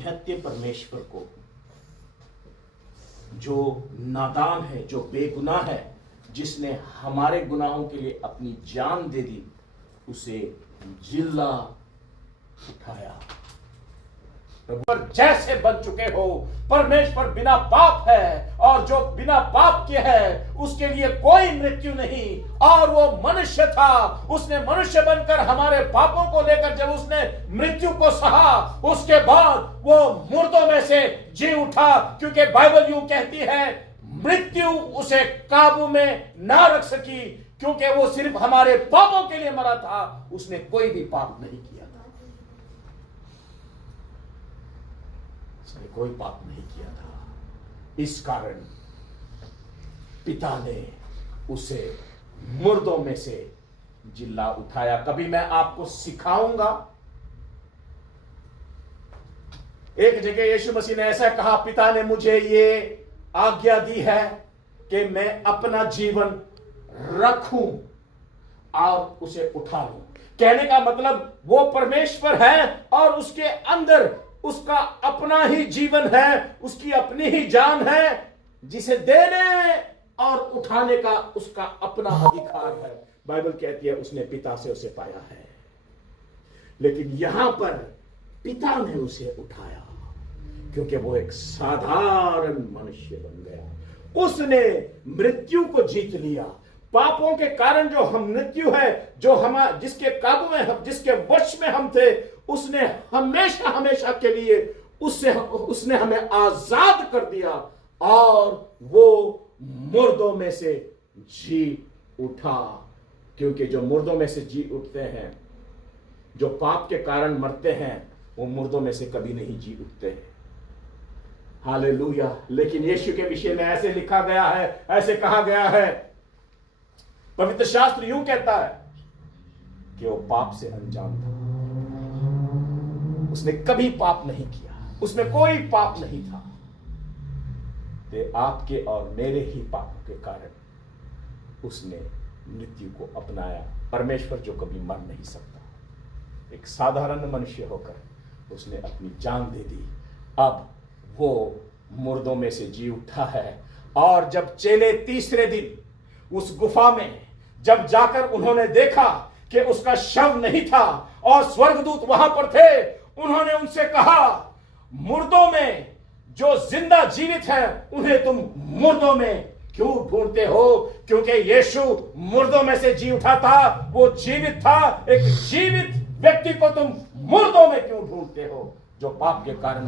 निहत्य परमेश्वर को, जो नादान है, जो बेगुनाह है, जिसने हमारे गुनाहों के लिए अपनी जान दे दी, उसे जिल्ला उठाया। पर जैसे बन चुके हो, परमेश्वर बिना पाप है, और जो बिना पाप के है उसके लिए कोई मृत्यु नहीं। और वो मनुष्य था, उसने मनुष्य बनकर हमारे पापों को लेकर जब उसने मृत्यु को सहा, उसके बाद वो मुर्दों में से जी उठा। क्योंकि बाइबल यूं कहती है, मृत्यु उसे काबू में ना रख सकी, क्योंकि वो सिर्फ हमारे पापों के लिए मरा था, उसने कोई भी पाप नहीं किया था। उसने कोई पाप नहीं किया था। इस कारण पिता ने उसे मुर्दों में से जिल्ला उठाया। कभी मैं आपको सिखाऊंगा, एक जगह यीशु मसीह ने ऐसा कहा, पिता ने मुझे ये आज्ञा दी है कि मैं अपना जीवन रखूं और उसे उठा लूं। कहने का मतलब वो परमेश्वर है और उसके अंदर उसका अपना ही जीवन है, उसकी अपनी ही जान है, जिसे देने और उठाने का उसका अपना अधिकार है। बाइबल कहती है उसने पिता से उसे पाया है। लेकिन यहां पर पिता ने उसे उठाया क्योंकि वो एक साधारण मनुष्य बन गया। उसने मृत्यु को जीत लिया। पापों के कारण जो हम मृत्यु है, जो हम जिसके काबू में, जिसके वश में हम थे, उसने हमेशा हमेशा के लिए उसने हमें आजाद कर दिया और वो मुर्दों में से जी उठा। क्योंकि जो मुर्दों में से जी उठते हैं, जो पाप के कारण मरते हैं, वो मुर्दों में से कभी नहीं जी उठते हैं। हालेलुया। लेकिन यीशु के विषय में ऐसे लिखा गया है, ऐसे कहा गया है, पवित्र शास्त्र यूं कहता है कि वो पाप से अनजान था। उसने कभी पाप नहीं किया, उसमें कोई पाप नहीं था। ते आपके और मेरे ही पापों के कारण उसने मृत्यु को अपनाया। परमेश्वर जो कभी मर नहीं सकता, एक साधारण मनुष्य होकर उसने अपनी जान दे दी। अब वो मुर्दों में से जी उठा है। और जब चेले तीसरे दिन उस गुफा में जब जाकर उन्होंने देखा कि उसका शव नहीं था और स्वर्गदूत वहां पर थे, उन्होंने उनसे कहा, मुर्दों में जो जिंदा जीवित है उन्हें तुम मुर्दों में क्यों ढूंढते हो? क्योंकि यीशु मुर्दों में से जी उठा था, वो जीवित था। एक जीवित व्यक्ति को तुम मुर्दों में क्यों ढूंढते हो जो पाप के कारण